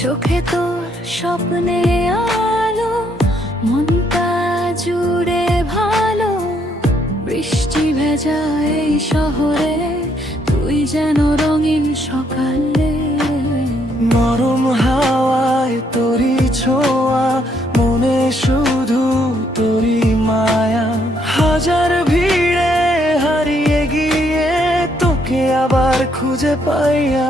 চোখে তোর স্বপ্নে আলো, মনটা জুড়ে ভালো। বৃষ্টি ভেজা এই শহরে তুই যেন রঙিন সকালে। নরম হাওয়ায় তোরি ছোঁয়া, মনে শুধু তোরি মায়া। হাজার ভিড়ে হারিয়ে গিয়ে তোকে আবার খুঁজে পাইয়া।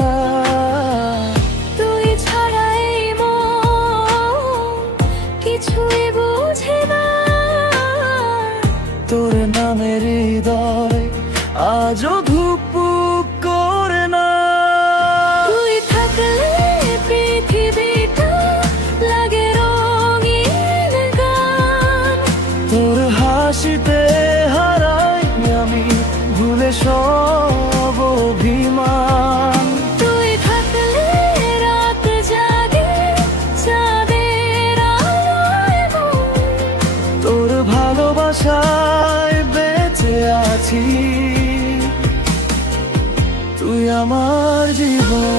তুই ছাড়া এই মন কিছুই বোঝে না। তোর নামের হৃদয় আজও ধুকপুক করে না। তুই থাকলে পৃথিবীটা লাগে রঙিন গান। তোর হাসিতে হারাই আমি ভুলে সব অভিমান। তুই থাকলে রাত জাগে চাঁদের আলোয় মন। তোর ভালোবাসায় বেঁচে আছি, তুই আমার জীবন।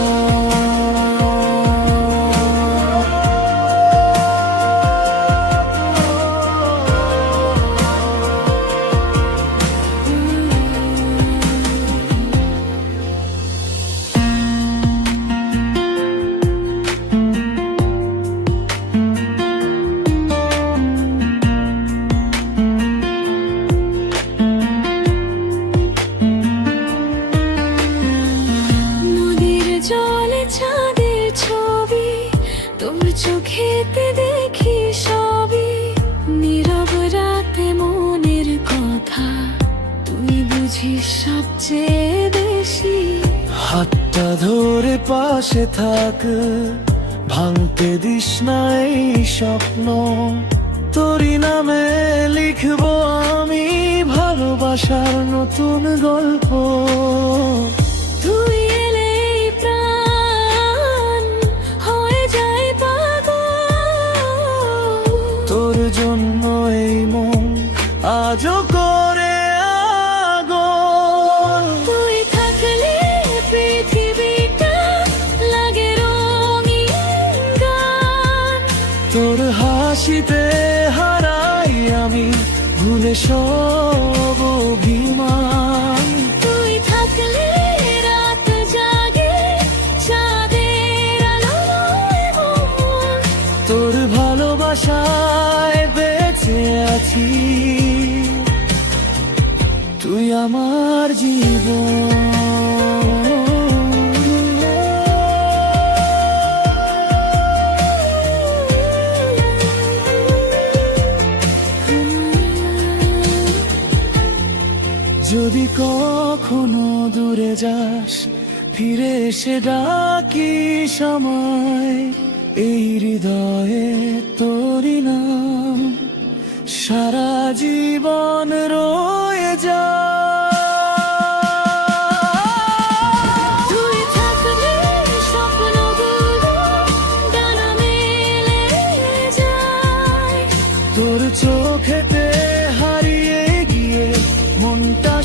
নদীর জলে চাঁদের ছবি, তোর চোখেতে দেখি সবই। নীরব রাতে মনের কথা তুই বুঝিস সবচেয়ে বেশি। হাতটা ধরে পাশে থাক, ভাঙতে দিস না এই স্বপ্ন। তোরই নামে লিখবো আমি ভালোবাসার নতুন গল্প। তুই এলে এই প্রাণ হয়ে যায় পাগল। তোর জন্য এই মন আজও করে আগল। তুই থাকলে পৃথিবীটা লাগে রঙিন গান। তোর হাসিতে হারাই আমি ভুলে সব অভিমান। তুই থাকলে রাত জাগে চাঁদের আলোয় মন। তোর ভালোবাসায় বেঁচে আছি, তুই আমার জীবন। যদি কখনো দূরে যাস, ফিরে এসে ডাকিস আমায়। এই হৃদয়ে তোরই নাম সারা জীবন রয়ে যা। তুই থাকলে স্বপ্নগুলো ডানা মেলে যায়। তোর চোখেতে হারিয়ে গিয়ে মনটা